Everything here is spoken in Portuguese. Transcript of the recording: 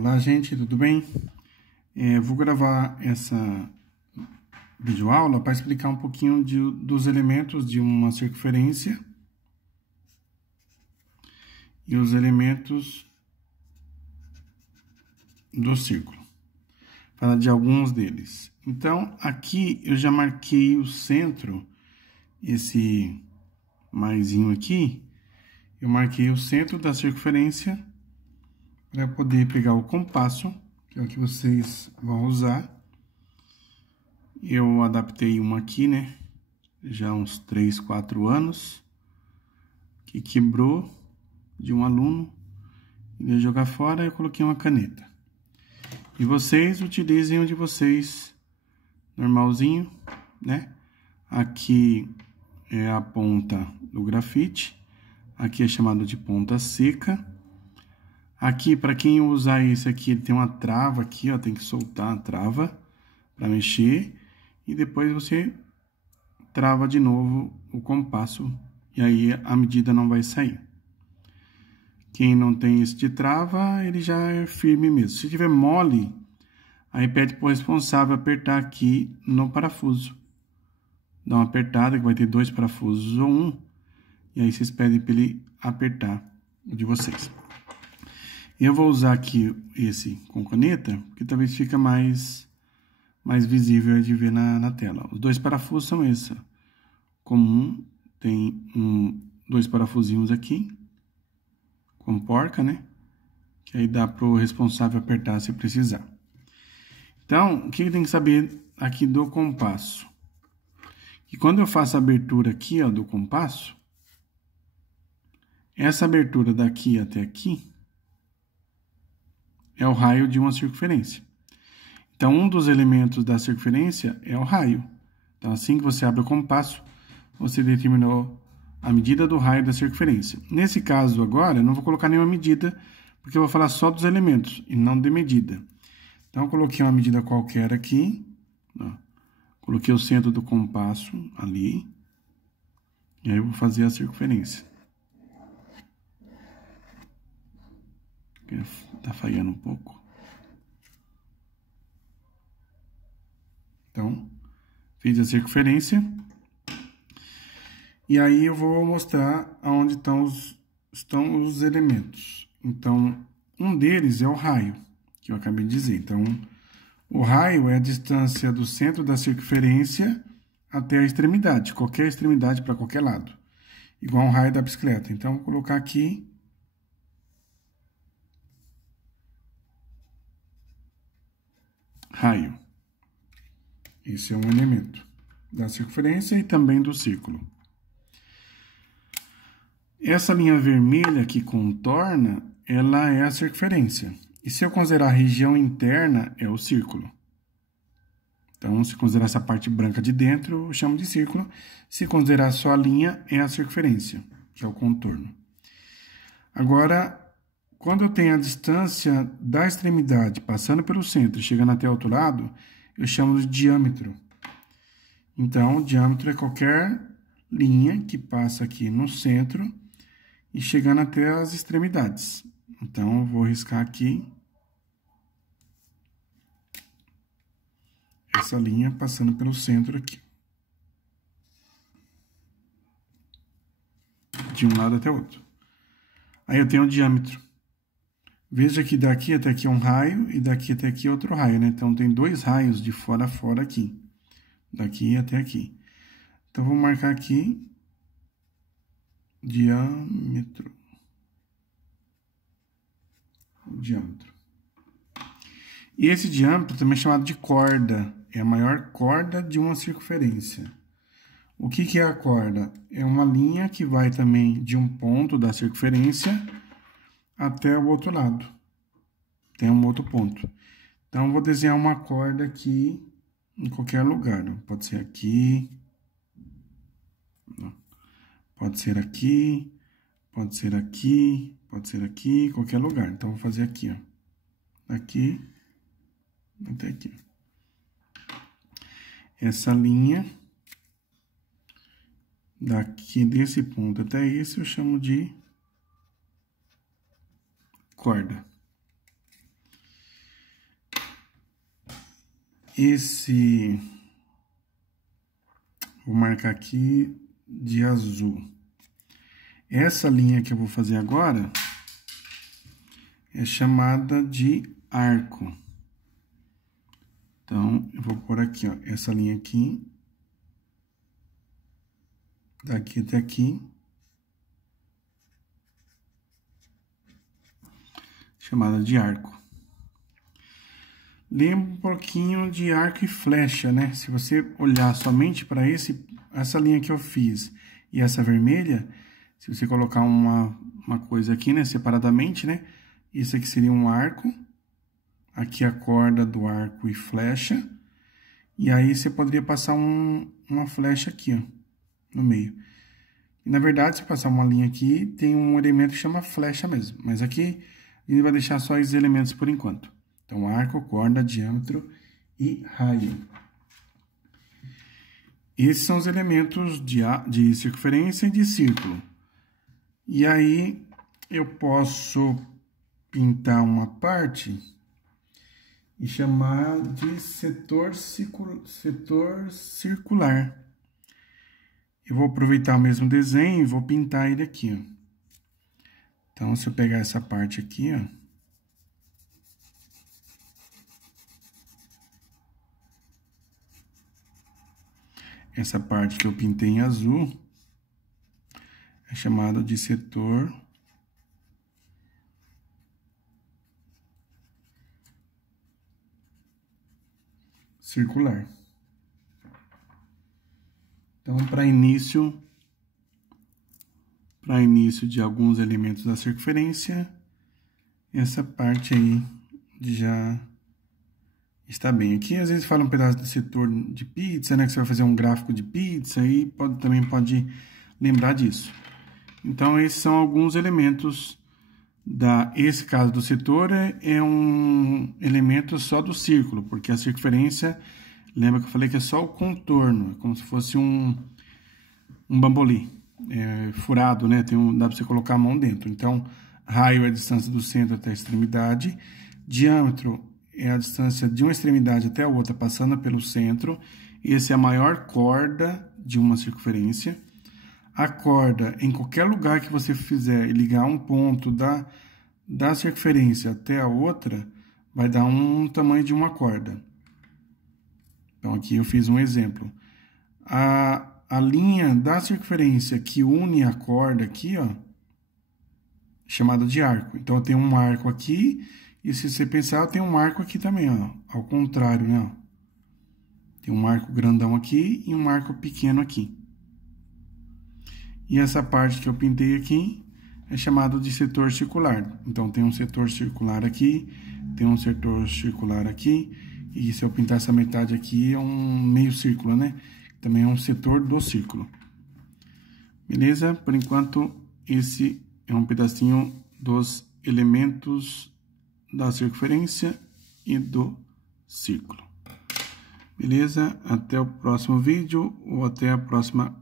Olá, gente, tudo bem? Vou gravar essa videoaula para explicar um pouquinho dos elementos de uma circunferência e os elementos do círculo. Falar de alguns deles. Então, aqui eu já marquei o centro, esse maisinho aqui, eu marquei o centro da circunferência para poder pegar o compasso, que é o que vocês vão usar. Eu adaptei uma aqui, né? Já há uns 3, 4 anos, que quebrou de um aluno, ia jogar fora, eu coloquei uma caneta. E vocês utilizem o de vocês, normalzinho, né? Aqui é a ponta do grafite, aqui é chamado de ponta seca. Aqui, para quem usar esse aqui, ele tem uma trava aqui, ó, tem que soltar a trava para mexer. E depois você trava de novo o compasso e aí a medida não vai sair. Quem não tem esse de trava, ele já é firme mesmo. Se tiver mole, aí pede para o responsável apertar aqui no parafuso. Dá uma apertada, que vai ter 2 parafusos ou 1. E aí vocês pedem para ele apertar o de vocês. Eu vou usar aqui esse com caneta, porque talvez fica mais visível de ver na tela. Os 2 parafusos são esses. Comum, tem 2 parafusinhos aqui, com porca, né? Que aí dá para o responsável apertar se precisar. Então, o que tem que saber aqui do compasso? Que quando eu faço a abertura aqui, ó, do compasso, essa abertura daqui até aqui é o raio de uma circunferência. Então, um dos elementos da circunferência é o raio. Então, assim que você abre o compasso, você determinou a medida do raio da circunferência. Nesse caso agora, eu não vou colocar nenhuma medida, porque eu vou falar só dos elementos e não de medida. Então, eu coloquei uma medida qualquer aqui, ó. Coloquei o centro do compasso ali, e aí eu vou fazer a circunferência. Tá falhando um pouco. Então, fiz a circunferência. E aí eu vou mostrar onde estão os elementos. Então, um deles é o raio, que eu acabei de dizer. Então, o raio é a distância do centro da circunferência até a extremidade, qualquer extremidade para qualquer lado. Igual um raio da bicicleta. Então, vou colocar aqui raio. Esse é um elemento da circunferência e também do círculo. Essa linha vermelha que contorna, ela é a circunferência. E se eu considerar a região interna, é o círculo. Então, se considerar essa parte branca de dentro, eu chamo de círculo. Se considerar só a linha, é a circunferência, que é o contorno. Agora, quando eu tenho a distância da extremidade passando pelo centro e chegando até o outro lado, eu chamo de diâmetro. Então, o diâmetro é qualquer linha que passa aqui no centro e chegando até as extremidades. Então, eu vou riscar aqui essa linha passando pelo centro aqui. De um lado até o outro. Aí eu tenho o diâmetro. Veja que daqui até aqui é um raio e daqui até aqui é outro raio, né? Então, tem 2 raios de fora a fora aqui. Daqui até aqui. Então, vou marcar aqui diâmetro. Diâmetro. E esse diâmetro também é chamado de corda. É a maior corda de uma circunferência. O que é a corda? É uma linha que vai também de um ponto da circunferência até o outro lado. Tem um outro ponto. Então, eu vou desenhar uma corda aqui em qualquer lugar. Pode ser aqui. Pode ser aqui. Pode ser aqui. Pode ser aqui. Qualquer lugar. Então, vou fazer aqui, ó. Aqui até aqui. Essa linha daqui desse ponto até esse eu chamo de corda. Vou marcar aqui de azul. Essa linha que eu vou fazer agora é chamada de arco. Então, eu vou pôr aqui, ó, essa linha aqui, daqui até aqui, chamada de arco. Lembra um pouquinho de arco e flecha, né? Se você olhar somente para essa linha que eu fiz e essa vermelha, se você colocar uma coisa aqui, né, separadamente, né? Isso aqui seria um arco. Aqui a corda do arco e flecha. E aí você poderia passar uma flecha aqui, ó, no meio. E, na verdade, se passar uma linha aqui, tem um elemento que chama flecha mesmo. Mas aqui a gente vai deixar só esses elementos por enquanto. Então, arco, corda, diâmetro e raio. Esses são os elementos de circunferência e de círculo. E aí, eu posso pintar uma parte e chamar de setor circular. Eu vou aproveitar o mesmo desenho e vou pintar ele aqui, ó. Então, se eu pegar essa parte aqui, ó, essa parte que eu pintei em azul é chamada de setor circular. Então, para início de alguns elementos da circunferência, essa parte aí já está bem. Aqui, às vezes, fala um pedaço do setor de pizza, né? Que você vai fazer um gráfico de pizza e também pode lembrar disso. Então, esses são alguns elementos esse caso do setor é um elemento só do círculo, porque a circunferência, lembra que eu falei que é só o contorno, é como se fosse um bambolê, furado, né? Dá para você colocar a mão dentro. Então, raio é a distância do centro até a extremidade, diâmetro é a distância de uma extremidade até a outra, passando pelo centro. Essa é a maior corda de uma circunferência. A corda, em qualquer lugar que você fizer ligar um ponto da circunferência até a outra, vai dar um tamanho de uma corda. Então, aqui eu fiz um exemplo. A linha da circunferência que une a corda aqui, ó, chamada de arco. Então, eu tenho um arco aqui, e se você pensar, eu tenho um arco aqui também, ó, ao contrário, né? Ó. Tem um arco grandão aqui e um arco pequeno aqui. E essa parte que eu pintei aqui é chamado de setor circular. Então, tem um setor circular aqui, tem um setor circular aqui, e se eu pintar essa metade aqui, é um meio círculo, né? Também é um setor do círculo. Beleza? Por enquanto, esse é um pedacinho dos elementos da circunferência e do círculo. Beleza? Até o próximo vídeo ou até a próxima